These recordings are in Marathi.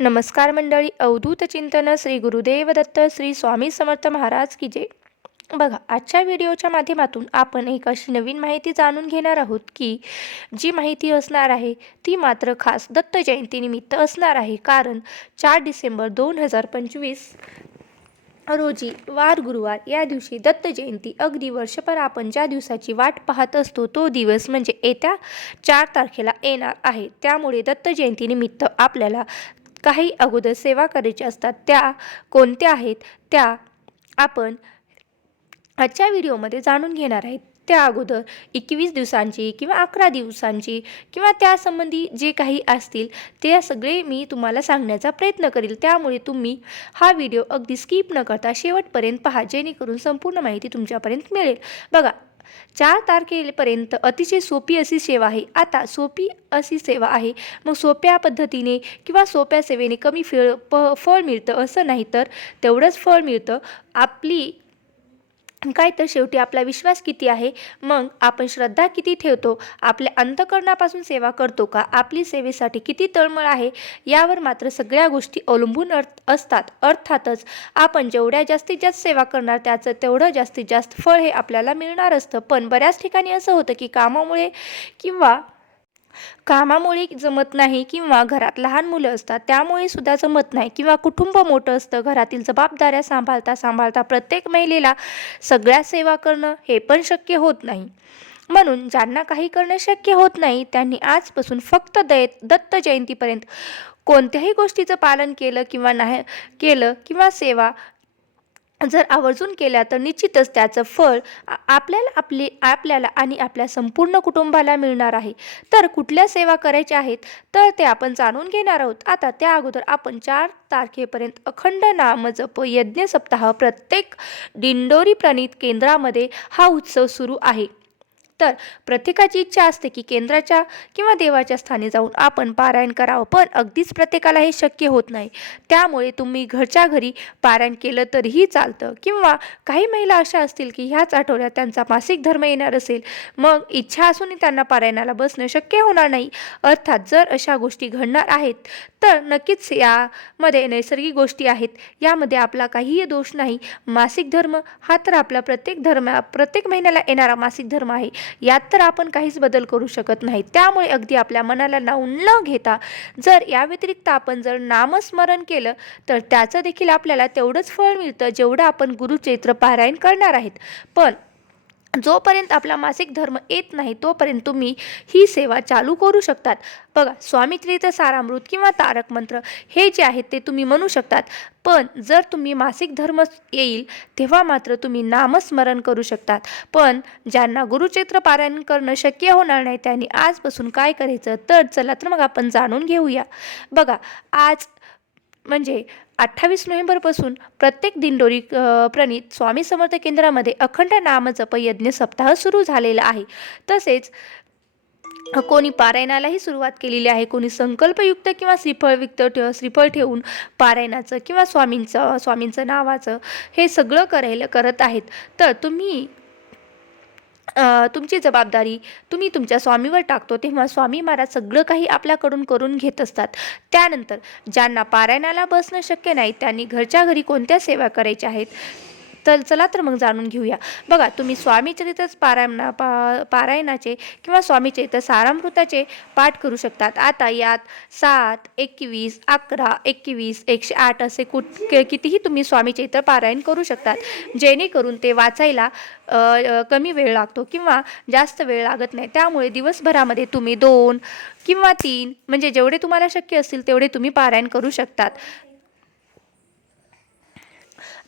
नमस्कार मंडळी. अवधूत चिंतन श्री गुरुदेव दत्त श्री स्वामी समर्थ महाराज की जय. बघा, आजच्या व्हिडिओच्या माध्यमातून आपण एक अशी नवीन माहिती जाणून घेणार आहोत की जी माहिती असणार आहे ती मात्र खास दत्त जयंतीनिमित्त असणार आहे. कारण 4 डिसेंबर 2025 रोजी वार गुरुवार या दिवशी दत्त जयंती. अगदी वर्षभर आपण ज्या दिवसाची वाट पाहत असतो तो दिवस म्हणजे येत्या 4 तारखेला येणार आहे. त्यामुळे दत्त जयंतीनिमित्त आपल्याला काही अगोदर सेवा करायची असतात. त्या कोणत्या आहेत त्या आपण आजच्या व्हिडिओमध्ये जाणून घेणार आहेत. त्या अगोदर 21 दिवसांची किंवा 11 दिवसांची किंवा त्यासंबंधी जे काही असतील ते सगळे मी तुम्हाला सांगण्याचा प्रयत्न करेल. त्यामुळे तुम्ही हा व्हिडिओ अगदी स्किप न करता शेवटपर्यंत पहा, जेणेकरून संपूर्ण माहिती तुमच्यापर्यंत मिळेल. बघा, 4 तारखेपर्यंत अतिशय सोपी अशी सेवा आहे. आता सोपी अशी सेवा आहे, मग सोप्या पद्धतीने किंवा सोप्या सेवेने कमी फळ मिळतं असं नाही, तर तेवढंच फळ मिळतं. आपली काय तर शेवटी आपला विश्वास किती आहे, मग आपण श्रद्धा किती ठेवतो, आपल्या अंतःकरणापासून सेवा करतो का, आपली सेवेसाठी किती तळमळ आहे, यावर मात्र सगळ्या गोष्टी अवलंबून असतात. अर्थातच आपण जेवढ्या जास्तीत जास्त सेवा करणार त्याचं तेवढं जास्तीत जास्त फळ हे आपल्याला मिळणार असतं. पण बऱ्याच ठिकाणी असं होतं की कामामुळे जमत नाही किंवा घरात लहान मुलं असतात त्यामुळे सुद्धा जमत नाही किंवा कुटुंब मोठं असतं, घरातील जबाबदाऱ्या सांभाळता प्रत्येक महिलेला सगळ्या सेवा करणं हे पण शक्य होत नाही. म्हणून ज्यांना काही करणं शक्य होत नाही त्यांनी आजपासून फक्त दत्त जयंतीपर्यंत कोणत्याही गोष्टीचं पालन केलं किंवा नाही केलं किंवा सेवा जर आवर्जून केल्या तर निश्चितच त्याचं फळ आपल्याला आणि आपल्या संपूर्ण कुटुंबाला मिळणार आहे. तर कुठल्या सेवा करायच्या आहेत तर ते आपण जाणून घेणार आहोत. आता त्या अगोदर आपण 4 तारखेपर्यंत अखंड नामजप यज्ञ सप्ताह प्रत्येक दिंडोरी प्रणीत केंद्रामध्ये हा उत्सव सुरू आहे. तर प्रत्येकाची इच्छा असते की केंद्राच्या किंवा देवाच्या स्थानी जाऊन आपण पारायण करावं, पण अगदीच प्रत्येकाला हे शक्य होत नाही. त्यामुळे तुम्ही घरच्या घरी पारायण केलं तरीही चालतं. किंवा काही महिला अशा असतील की ह्याच आठवड्यात त्यांचा मासिक धर्म येणार असेल, मग इच्छा असूनही त्यांना पारायणाला बसणं शक्य होणार नाही. अर्थात जर अशा गोष्टी घडणार आहेत तर नक्कीच यामध्ये नैसर्गिक गोष्टी आहेत, यामध्ये आपला काहीही दोष नाही. मासिक धर्म हा तर आपला प्रत्येक महिन्याला येणारा मासिक धर्म आहे, यात तर आपण काहीच बदल करू शकत नाही. त्यामुळे अगदी आपल्या मनाला लावून न घेता जर या व्यतिरिक्त आपण जर नामस्मरण केलं तर त्याचं देखील आपल्याला तेवढंच फळ मिळतं जेवढं आपण गुरुचैत्र पारायण करणार आहेत. पण जोपर्यंत आपला मासिक धर्म येत नाही तोपर्यंत तुम्ही ही सेवा चालू करू शकतात. बघा, स्वामी चरित्र सारामृत किंवा तारक मंत्र हे जे आहेत ते तुम्ही म्हणू शकतात. पण जर तुम्ही मासिक धर्म येईल तेव्हा मात्र तुम्ही नामस्मरण करू शकतात. पण ज्यांना गुरुचैत्र पारायण करणं शक्य होणार नाही त्यांनी आजपासून काय करायचं तर चला तर मग आपण जाणून घेऊया. बघा, आज म्हणजे 28 नोव्हेंबरपासून प्रत्येक दिंडोरी प्रणीत स्वामी समर्थ केंद्रामध्ये अखंड नामजप यज्ञ सप्ताह सुरू झालेला आहे. तसेच कोणी पारायणालाही सुरुवात केलेली आहे, कोणी संकल्पयुक्त किंवा श्रीफळ ठेवून पारायणाचं किंवा स्वामींचं नावाचं हे सगळं करत आहेत. तर तुम्ही तुमची जबाबदारी तुम्ही तुमच्या स्वामीवर टाकतो तेव्हा स्वामी महाराज सगळं काही आपल्याकडून करून घेत असतात. त्यानंतर ज्यांना पारायणाला बसणं शक्य नाही त्यांनी घरच्या घरी कोणत्या सेवा करायच्या आहेत तर चला तर मग जाणून घेऊया. बघा, तुम्ही स्वामीचरित्र पारायणाचे किंवा स्वामीचरित्र सारामृताचे पाठ करू शकतात. आता यात 7, 21, 11, 21, 108 असे कितीही तुम्ही स्वामीचरित्र पारायण करू शकतात, जेणेकरून ते वाचायला कमी वेळ लागतो किंवा जास्त वेळ लागत नाही. त्यामुळे दिवसभरामध्ये तुम्ही 2 किंवा 3 म्हणजे जेवढे तुम्हाला शक्य असतील तेवढे तुम्ही पारायण करू शकतात.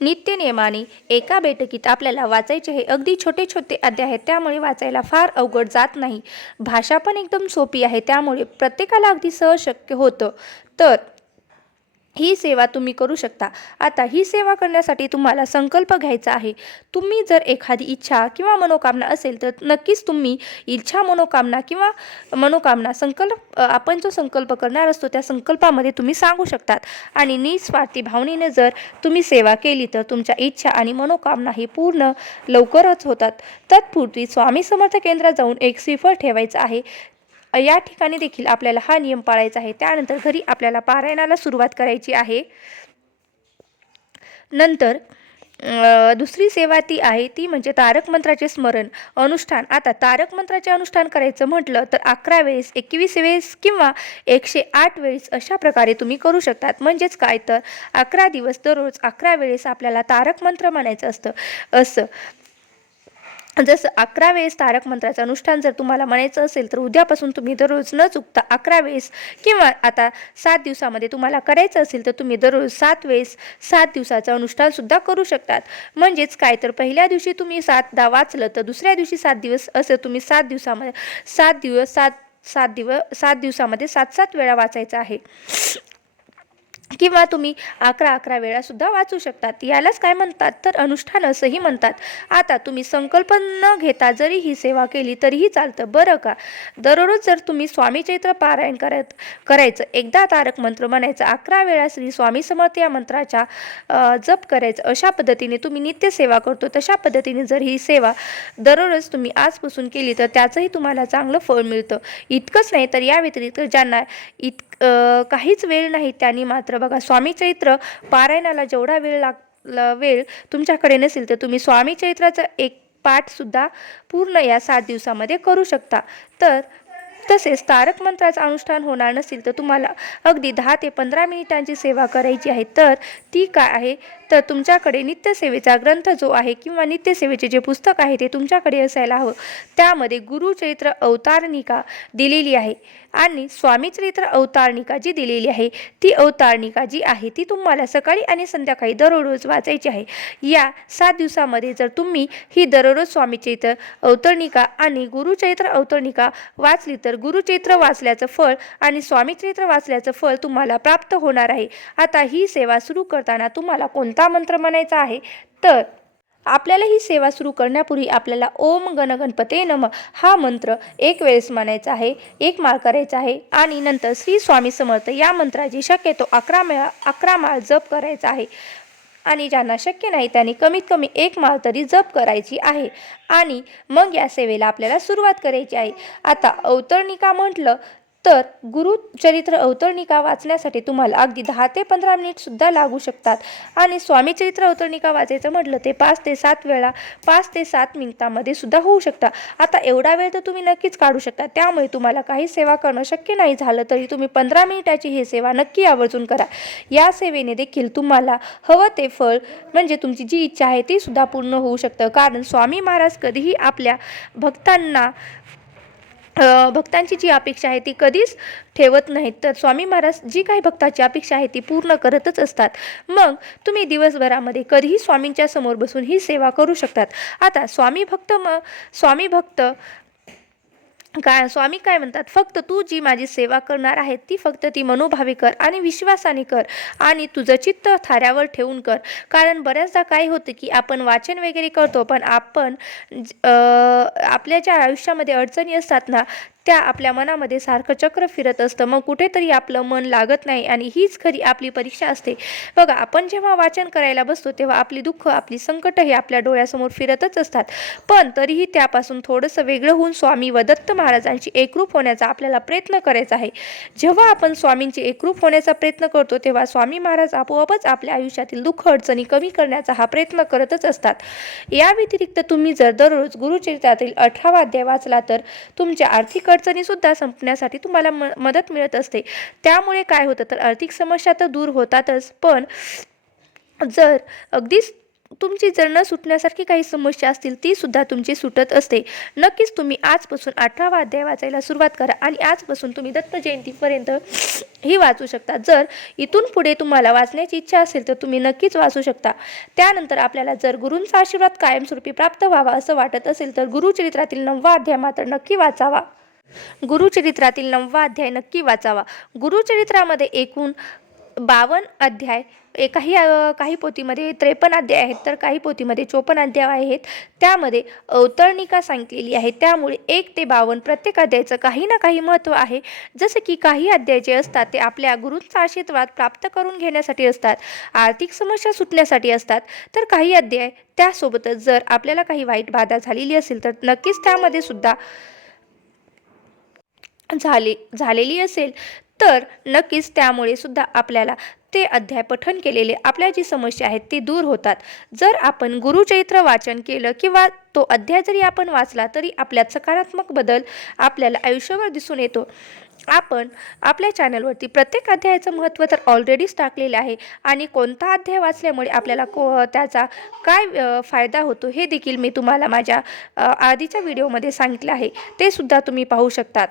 नित्य नियमाने एका बैठकीत आपल्याला वाचायचे हे अगदी छोटे छोटे अध्याय आहेत, त्यामुळे वाचायला फार अवघड जात नाही. भाषा पण एकदम सोपी आहे, त्यामुळे प्रत्येकाला अगदी सहज शक्य होतं. तर ही सेवा तुम्ही करू शकता. आता ही सेवा करण्यासाठी तुम्हाला संकल्प घ्यायचा आहे. तुम्ही जर एखादी इच्छा किंवा मनोकामना असेल तर नक्कीच तुम्ही इच्छा मनोकामना आपण जो संकल्प करणार असतो त्या संकल्पामध्ये तुम्ही सांगू शकतात. आणि निस्वार्थी भावनेने जर तुम्ही सेवा केली तर तुमच्या इच्छा आणि मनोकामना ही पूर्ण लवकरच होतात. तत्पूर्वी स्वामी समर्थ केंद्रात जाऊन एक श्रीफळ ठेवायचं आहे. या ठिकाणी देखील आपल्याला हा नियम पाळायचा आहे. त्यानंतर घरी आपल्याला पारायणाला सुरुवात करायची आहे. नंतर दुसरी सेवा ती आहे ती म्हणजे तारक मंत्राचे स्मरण अनुष्ठान. आता तारक मंत्राचे अनुष्ठान करायचं म्हटलं तर 11 वेळेस, 21 वेळेस किंवा 108 वेळेस अशा प्रकारे तुम्ही करू शकतात. म्हणजेच काय तर 11 दिवस दररोज 11 वेळेस आपल्याला तारक मंत्र म्हणायचं असतं. असं जसं 11 वेळेस तारक मंत्राचं अनुष्ठान जर तुम्हाला म्हणायचं असेल तर उद्यापासून तुम्ही दररोज न चुकता 11 वेळेस किंवा आता 7 दिवसामध्ये तुम्हाला करायचं असेल तर तुम्ही दररोज 7 वेळेस 7 दिवसाचं अनुष्ठानसुद्धा करू शकतात. म्हणजेच काय तर पहिल्या दिवशी तुम्ही 7दा वाचलं तर दुसऱ्या दिवशी 7 दिवस असं तुम्ही 7 दिवसामध्ये 7 दिवसामध्ये 7 वेळा वाचायचं आहे. किंवा तुम्ही 11 वेळा सुद्धा वाचू शकतात. यालाच काय म्हणतात तर अनुष्ठान असंही म्हणतात. आता तुम्ही संकल्प न घेता जरी ही सेवा केली तरीही चालतं बरं का. दररोज जर तुम्ही स्वामी चैत्र पारायण करायचं, एकदा तारक मंत्र म्हणायचं, 11 वेळा श्री स्वामी समर्थ या मंत्राचा जप करायचं, अशा पद्धतीने तुम्ही नित्य सेवा करतो तशा पद्धतीने जर ही सेवा दररोज तुम्ही आजपासून केली तर त्याचंही तुम्हाला चांगलं फळ मिळतं. इतकंच नाही तर या व्यतिरिक्त ज्यांना काहीच वेळ नाही त्यांनी मात्र बघा स्वामी चैत्र पारायणाला जेवढा वेळ तुमच्याकडे नसेल तर तुम्ही स्वामी चैत्राचा एक पाठसुद्धा पूर्ण या 7 दिवसामध्ये करू शकता. तर तसेच तारक मंत्राचं अनुष्ठान होणार नसेल तर तुम्हाला अगदी 10 ते 15 मिनिटांची सेवा करायची आहे. तर ती काय आहे तर तुमच्याकडे नित्यसेवेचा ग्रंथ जो आहे किंवा नित्यसेवेचे जे पुस्तक आहे ते तुमच्याकडे असायला हवं. त्यामध्ये गुरुचरित्र अवतारणिका दिलेली आहे आणि स्वामी चरित्र अवतारणिका जी दिलेली आहे ती अवतारणिका जी आहे ती तुम्हाला सकाळी आणि संध्याकाळी दररोज वाचायची आहे. या 7 दिवसामध्ये जर तुम्ही ही दररोज स्वामी चरित्र अवतरणिका आणि गुरुचरित्र अवतरणिका वाचली तर गुरुचरित्र वाचल्याचं फळ आणि स्वामी चरित्र वाचल्याचं फळ तुम्हाला प्राप्त होणार आहे. आता ही सेवा सुरू करताना तुम्हाला कोणता मंत्र म्हणायचा आहे तर आपल्याला ही सेवा सुरू करण्यापूर्वी आपल्याला ओम गण गणपते नमः हा मंत्र 1 वेळेस म्हणायचा आहे, 1 माळ करायचा आहे आणि नंतर श्री स्वामी समर्थ या मंत्राची शक्यतो 11 माळ जप करायचा आहे. आणि ज्यांना शक्य नाही त्यांनी कमीत कमी 1 माळ तरी जप करायची आहे आणि मग या सेवेला आपल्याला सुरुवात करायची आहे. आता अवतरणिका म्हटलं तर गुरुचरित्र अवतरणिका वाचण्यासाठी तुम्हाला अगदी 10 ते 15 मिनिटसुद्धा लागू शकतात आणि स्वामी चरित्र अवतरणिका वाचायचं म्हटलं ते 5 ते 7 वेळा 5 ते 7 मिनिटांमध्ये सुद्धा होऊ शकता. आता एवढा वेळ तर तुम्ही नक्कीच काढू शकता. त्यामुळे तुम्हाला काही सेवा करणं शक्य नाही झालं तरी तुम्ही 15 मिनिटाची ही सेवा नक्की आवर्जून करा. या सेवेने देखील तुम्हाला हवं ते फळ म्हणजे तुमची जी इच्छा आहे ती सुद्धा पूर्ण होऊ शकतं. कारण स्वामी महाराज कधीही आपल्या भक्तांची जी अपेक्षा आहे ती कधीच ठेवत नाहीत. तर स्वामी महाराज जी काही भक्ताची अपेक्षा आहे ती पूर्ण करतच असतात. मग तुम्ही दिवसभरामध्ये कधीही स्वामींच्या समोर बसून ही सेवा करू शकतात. आता स्वामी काय म्हणतात फक्त तू जी माझी सेवा करणार आहे ती फक्त ती मनोभावे कर आणि विश्वासाने कर आणि तुझं चित्त थाऱ्यावर ठेवून कर. कारण बऱ्याचदा काय होतं की आपण वाचन वगैरे करतो पण आपण आपल्या ज्या आयुष्यामध्ये अडचणी असतात ना त्या आपल्या मनामध्ये सारखं चक्र फिरत असतं. मग कुठेतरी आपलं मन लागत नाही आणि हीच खरी आपली परीक्षा असते. बघा आपण जेव्हा वाचन करायला बसतो तेव्हा आपली दुःख आपली संकट हे आपल्या डोळ्यासमोर फिरतच असतात. पण तरीही त्यापासून थोडंसं वेगळं होऊन स्वामी व दत्त महाराजांची एकरूप होण्याचा आपल्याला प्रयत्न करायचा आहे. जेव्हा आपण स्वामींची एकरूप होण्याचा प्रयत्न करतो तेव्हा स्वामी महाराज आपोआपच आपल्या आयुष्यातील दुःख अडचणी कमी करण्याचा हा प्रयत्न करतच असतात. या व्यतिरिक्त तुम्ही जर दररोज गुरुचरित्रातील 18वा अध्याय वाचला तर तुमच्या आर्थिक अडचणी सुद्धा संपण्यासाठी तुम्हाला मदत मिळत असते. त्यामुळे काय होतं तर आर्थिक समस्या तर दूर होतातच पण जर अगदीच तुमची जर न सुटण्यासारखी काही समस्या असतील ती सुद्धा तुमची सुटत असते. नक्कीच तुम्ही आजपासून 18वा अध्याय वाचायला सुरुवात करा आणि आजपासून तुम्ही दत्त जयंतीपर्यंत ही वाचू शकता. जर इथून पुढे तुम्हाला वाचण्याची इच्छा असेल तर तुम्ही नक्कीच वाचू शकता. त्यानंतर आपल्याला जर गुरूंचा आशीर्वाद कायमस्वरूपी प्राप्त व्हावा असं वाटत असेल तर गुरुचरित्रातील 9वा अध्याय मात्र नक्की वाचावा. गुरुचरित्रातील 9वा अध्याय नक्की वाचावा. गुरुचरित्रामध्ये एकूण 52 अध्याय काही पोथीमध्ये 53 अध्याय आहेत तर काही पोथीमध्ये 54 अध्याय आहेत. त्यामध्ये अवतरणिका सांगितलेली आहे. त्यामुळे 1 ते 52 प्रत्येक अध्यायाचं काही ना काही महत्त्व आहे. जसं की काही अध्याय जे असतात ते आपल्या गुरूंचा आशीर्वाद प्राप्त करून घेण्यासाठी असतात, आर्थिक समस्या सुटण्यासाठी असतात. तर काही अध्याय त्यासोबतच जर आपल्याला काही वाईट बाधा झालेली असेल तर नक्कीच त्यामध्ये सुद्धा झालेली असेल तर नक्कीच त्यामुळे सुद्धा आपल्याला ते अध्याय पठन केलेले आपल्या जी समस्या आहेत ती दूर होतात. जर आपण गुरुचरित्र वाचन केलं किंवा तो अध्याय जरी आपण वाचला तरी आपल्यात सकारात्मक बदल आपल्याला आयुष्यावर दिसून येतो. आपण आपल्या चॅनलवरती प्रत्येक अध्यायाचं महत्त्व तर ऑलरेडीच टाकलेलं आहे आणि कोणता अध्याय वाचल्यामुळे आपल्याला त्याचा काय फायदा होतो हे देखील मी तुम्हाला माझ्या आधीच्या व्हिडिओमध्ये सांगितलं आहे. ते सुद्धा तुम्ही पाहू शकतात.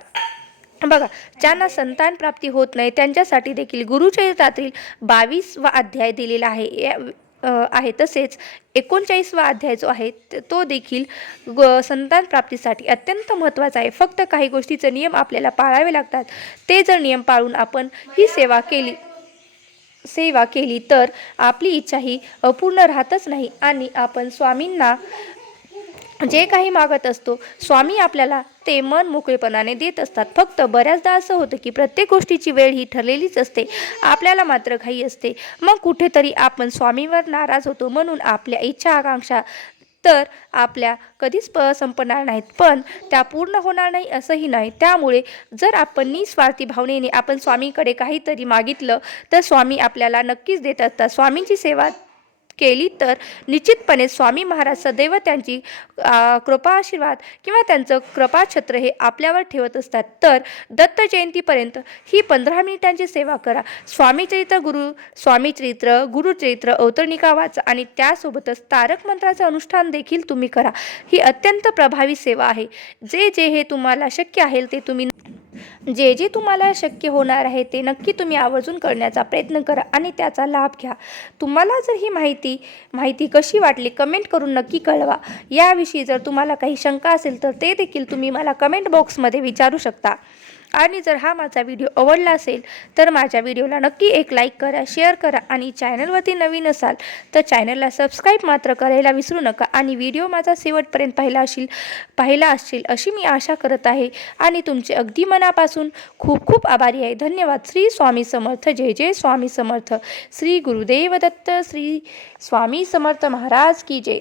बघा, ज्यांना संतान प्राप्ती होत नाही त्यांच्यासाठी देखील गुरुचरित्रातील 22वा अध्याय दिलेला आहे. तसेच 39वा अध्याय जो आहे तो देखील संतान प्राप्तीसाठी अत्यंत महत्त्वाचा आहे. फक्त काही गोष्टीचे नियम आपल्याला पाळावे लागतात. ते जर नियम पाळून आपण ही सेवा केली तर आपली इच्छा ही अपूर्ण राहतच नाही आणि आपण स्वामींना जे काही मागत असतो स्वामी आपल्याला ते मन मोकळेपणाने देत असतात. फक्त बऱ्याचदा असं होतं की प्रत्येक गोष्टीची वेळ ही ठरलेलीच असते, आपल्याला मात्र घाई असते. मग कुठेतरी आपण स्वामीवर नाराज होतो. म्हणून आपल्या इच्छा आकांक्षा तर आपल्या कधीच संपणार नाहीत, पण त्या पूर्ण होणार नाही असंही नाही. त्यामुळे जर आपण निस्वार्थी भावनेने आपण स्वामीकडे काहीतरी मागितलं तर स्वामी आपल्याला नक्कीच देत असतात. स्वामींची सेवा केली तर निश्चितपणे स्वामी महाराज सदैव त्यांची कृपा आशीर्वाद किंवा त्यांचं कृपाछत्र हे आपल्यावर ठेवत असतात. तर दत्त जयंतीपर्यंत ही 15 मिनिटांची सेवा करा. स्वामीचरित्र गुरुचरित्र अवतरणिका वाचा आणि त्यासोबतच तारक मंत्राचं अनुष्ठान देखील तुम्ही करा. ही अत्यंत प्रभावी सेवा आहे. जे तुम्हाला शक्य आहे ते तुम्ही जे तुम्हाला शक्य होणार आहे ते नक्की तुम्ही आवर्जून करण्याचा प्रयत्न करा आणि त्याचा लाभ घ्या. तुम्हाला जर ही माहिती कशी वाटली कमेंट करून नक्की कळवा. याविषयी जर तुम्हाला काही शंका असेल तर ते देखील तुम्ही मला कमेंट बॉक्समध्ये विचारू शकता. आणि जर हा माझा व्हिडिओ आवडला असेल तर माझ्या व्हिडिओला नक्की एक लाईक करा, शेअर करा आणि चॅनलवरती नवीन असाल तर चॅनलला सबस्क्राईब मात्र करायला विसरू नका. आणि व्हिडिओ माझा शेवटपर्यंत पाहिला असशील अशी मी आशा करत आहे आणि तुमचे अगदी मनापासून खूप खूप आभारी आहे. धन्यवाद. श्री स्वामी समर्थ. जय जय स्वामी समर्थ. श्री गुरुदेव दत्त. श्री स्वामी समर्थ महाराज की जय.